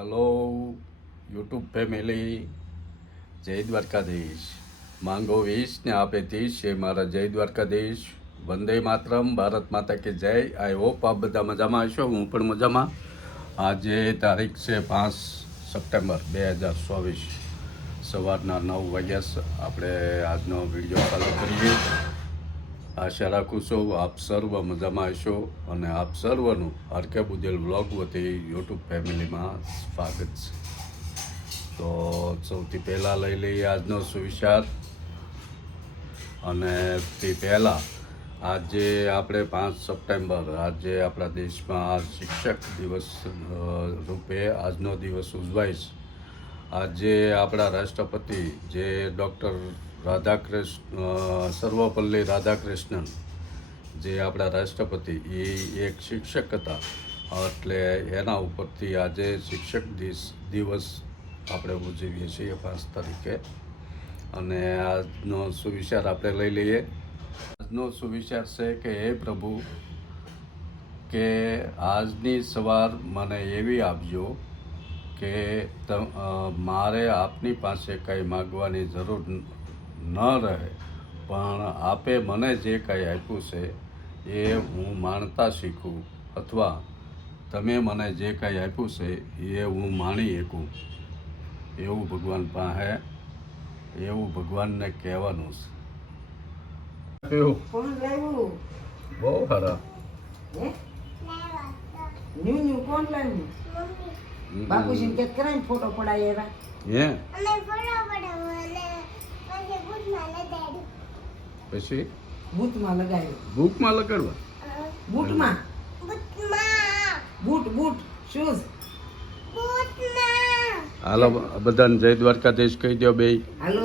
Hello YouTube family, જય દ્વારકાધીશ. માંગો 20 ને આપે 30 છે મારા જય દ્વારકાધીશ. વંદે માતરમ, ભારત માતા કે જય. આઈ હોપ આપ બધા મજામાં હશો, હું પણ મજામાં. આજે તારીખ છે 5 સપ્ટેમ્બર 2024, સવારના 9 વાગ્યા. આપણે આજનો વિડીયો ચાલુ કરીએ. આશા રાખું છું આપ સર્વ મજામાં હશો અને આપ સર્વનું આરકે બુદેલ વ્લોગ વતી યુટ્યુબ ફેમિલીમાં સ્વાગત છે. તો સૌથી પહેલાં લઈ લઈએ આજનો સુવિચાર. અને તે પહેલાં આજે આપણે 5 સપ્ટેમ્બર, આજે આપણા દેશમાં શિક્ષક દિવસ રૂપે આજનો દિવસ ઉજવાય છે. આજે આપણા રાષ્ટ્રપતિ જે ડૉક્ટર સર્વપલ્લી રાધાકૃષ્ણન, જે આપણા રાષ્ટ્રપતિ, એ એક શિક્ષક હતા. એટલે એના ઉપરથી આજે શિક્ષક દિવસ આપણે ઉજવીએ છીએ 5 તારીખે. અને આજનો સુવિચાર આપણે લઈ લઈએ. આજનો સુવિચાર છે કે હે પ્રભુ, કે આજની સવાર મને એવી આપજો કે મારે આપની પાસે કંઈ માગવાની જરૂર ન રહે, પણ આપે મને જે કંઈ આપ્યું છે એ હું માણતા શીખું, અથવા તમે મને જે કંઈ આપ્યું છે એ હું માણી શકું, એવું ભગવાનને કહેવાનું છે. બહુ સારા. ન્યુ કોણ લાવ્યું? બાપુજી કે કરાય ફોટો પડાય એવા. હે પછી બૂટમાં લગાવ્યું. બુકમાં લગાડવા? બૂટમાં બૂટ શૂઝ. હાલો બધાને જય દ્વારકાધીશ કહી દો બે. હાલો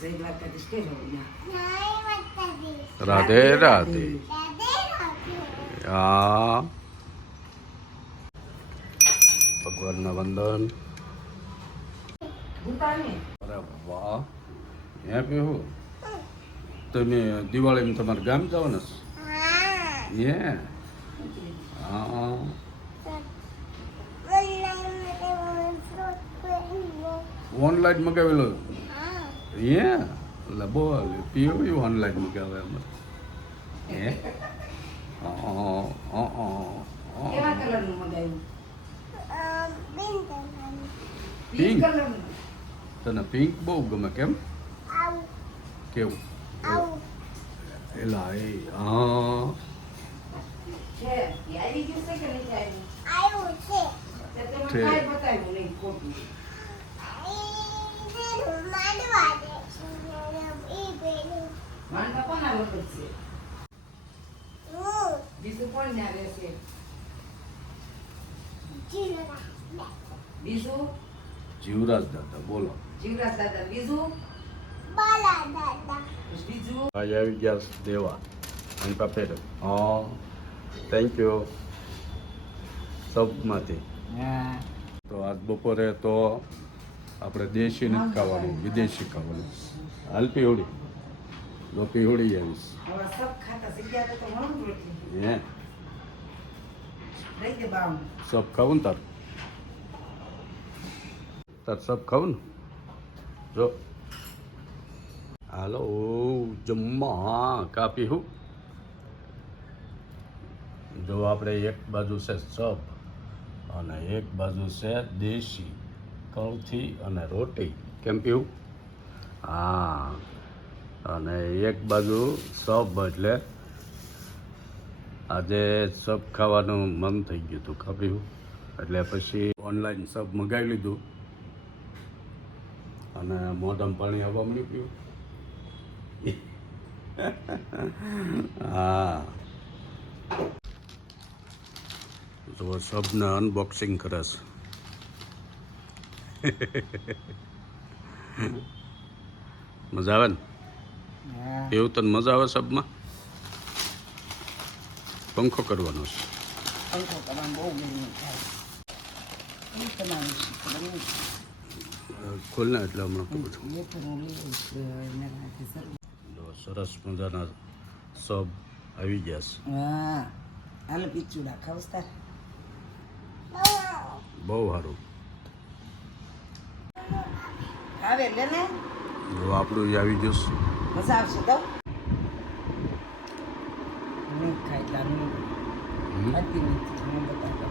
જય દ્વારકાધીશ કે રાધે રાધે. હા, ભગવાનના વંદન. અરે વાહ, હે બેહુ તમે દિવાળીમાં તમારે ગામ જવાના છે? હે હા, ઓનલાઈન મગાવેલો? હે એટલે બહુ પીવું ઓનલાઈન મગાવે અમારે. હે કેવા કલરનું મગાવ્યું? પિંક. કલરનું. તને પિંક બહુ ગમે કેમ? કેવું? એલા એ હા. છે એ આવી ગયું છે કે નહીં આવ્યું? તે મને કાંઈ બતાવ્યું નહીં ખોટું. માંડવા કોના વખત છે? બીજું કોણ ત્યાં રહેશે? બીજું જીવરાજ દાદા બોલો. જીવરાજ દાદા. બીજું બીજું આજે આવી ગયા દેવા અને પાપેર. હા, થેન્ક યુ સબમાંથી. હા. તો આજ બપોરે તો આપણે દેશી નથી ખાવાનું, વિદેશી ખાવાનું. હાલ પીવડી લો, પીવડી આવીશ. હવે સબ ખાતા શીખ્યા તો મળું રોટલી હે દઈ દે બાવ. સબ ખાવું ને તાર સબ ખાવું ને? જો હાલો જમવા કાપી હું. જો આપણે એક બાજુ છે સબ અને એક બાજુ છે દેશી કળથી અને રોટી. કેમ પીવું? હા, અને એક બાજુ સબ, એટલે આજે સબ ખાવાનું મન થઈ ગયું હતું કાપ્યું, એટલે પછી ઓનલાઈન સબ મંગાવી લીધું અને મોઢામાં પાણી આવવા મળ્યું પીવું. હા, તો સબને અનબોક્સિંગ કરે છે. મજા આવે ને? એવું તને મજા આવે સબમાં? પંખો કરવાનો છે. પંખો કરવાનું બહુ ગરમી થાય. એ તમારું શીખવાનું. ખોલને એટલે હમણાં કહું છું. એ તો હું લઈ આવીશ એના માટે સર. જો સરસ મજાના સબ આવી ગયા છે. હા, હાલ પીચુડા ખાવસ તાર. બહુ સારું. આવે લે ને જો આપણું ઈ આવી ગયું છે. મજા આવશે તો નહીં ખાઈ નહીં હમ. ખાતી નથી હું બતાવતા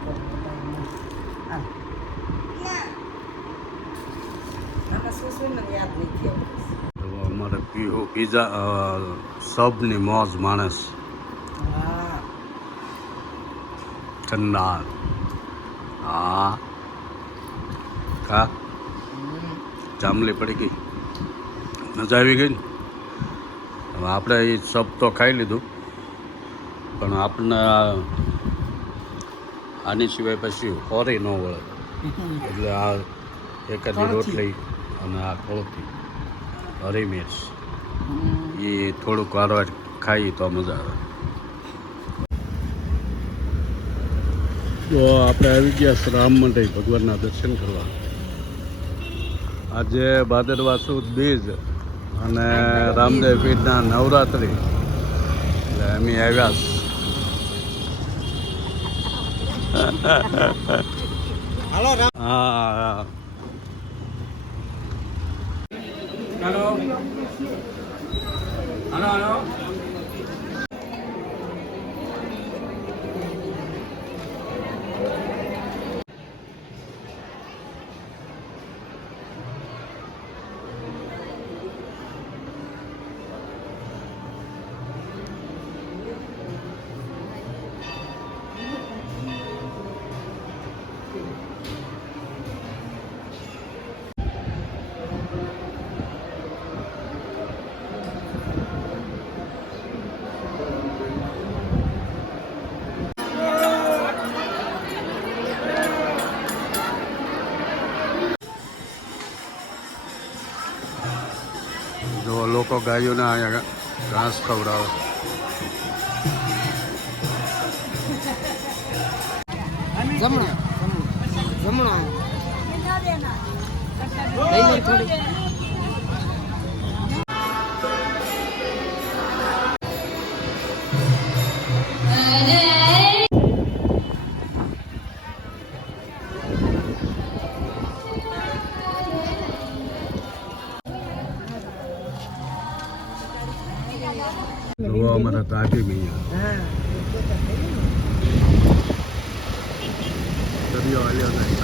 આ શું મને યાદ નથી આવતું તો અમારે પીઝા સબની મોજ માણસ હા ઠંડા હા કા જાંબલી પડી ગઈ મજા આવી ગઈ ને હવે આપણે એ સબ તો ખાઈ લીધું પણ આપણને આની સિવાય પછી હોરી ન વળે એટલે આ એકાદી રોટલી અને આ કોળથી હરી મિર્ચ એ થોડુંક વારવાર ખાઈ તો મજા આવે તો આપણે આવી ગયા છે રામ મંદિર ભગવાનના દર્શન કરવા આજે ભાદરવા સુદ બીજ અને રામદેવ પીરના નવરાત્રિ એટલે અમે આવ્યા છે. હા જો લોકો ગાયોને અહીંયા ઘાસ ખવડાવે જમણા જમણા લઈ લે થોડી જો અમારા તાટી મૈયા હા દરિયો હાલ્યો નહીં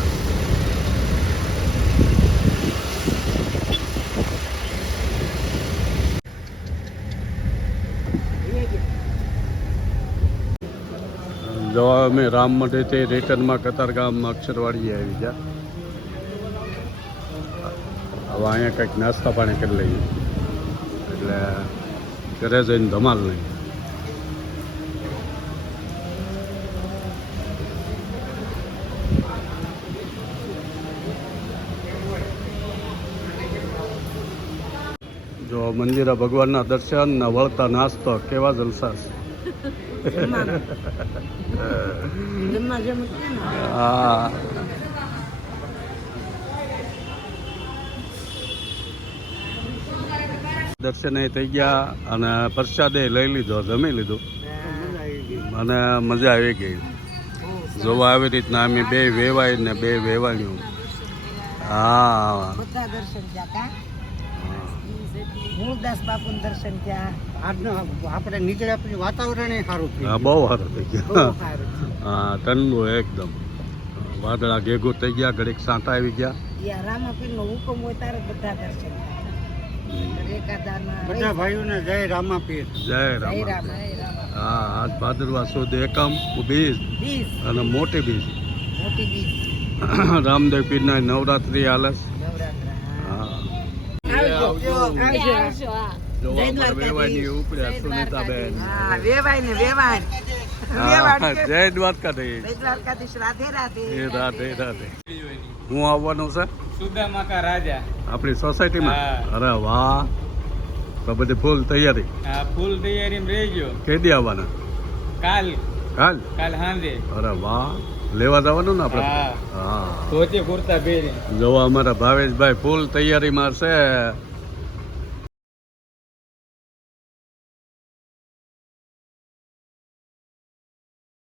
જો અમે રામ મંદિરથી રિટર્નમાં કતારગામ અક્ષરવાડી આવી ગયા હવે અહીંયા કંઈક નાસ્તા પાણી કરી લઈએ એટલે ઘરે જઈને ધમાલ નહીં જો મંદિરે ભગવાનના દર્શન ને વળતા નાસ્તો કેવા જલસા છે જમવા જેમ કે ને હા દર્શને થઈ ગયા અને પ્રસાદે લઈ લીધો જમી લીધું અને મજા આવી ગઈ જોવા આવી રીતના અમે બે વેવાય ને બે વેવાણ્યું હા બધા દર્શન થયા કા મૂળદાસ બાપુ દર્શન થયા આજનો આપણે નીકળ્યા પછી વાતાવરણ સારું હા બહુ સારું થઈ ગયા હા ઠંડુ એકદમ વાદળા ભેગું થઈ ગયા ઘડીક સાંટા આવી ગયા યા રામાપીર નો હુકમ હોય ત્યારે બધા દર્શન બધા ભાઈઓને જય રામાપીર જય રામ હા આજ ભાદરવા સુદ એકમ બીજ અને મોટી બીજ મોટી બીજ રામદેવ પીરના નવરાત્રિ હાલે છે. આવજો જો અમારા વેવાઈની ઉપડ્યા સુનીતાબેન વેવાય ને વેવાય હા, જય દ્વારકાધીશ જય દ્વારકાધીશ રાધે રાધે એ રાધે રાધે હું આવવાનું છે સુદામાકા રાજા આપણી સોસાયટીમાં હા. અરે વાહ તો બધી ફૂલ તૈયારી આ ફૂલ તૈયારીમાં રહેજો કેદી આવવાના કાલ કાલ સાંજે અરે વાહ લેવા જવાનું ને આપણે હા. હા ધોતી કુર્તા પહેરી જો અમારા ભાવેશભાઈ ફૂલ તૈયારીમાં છે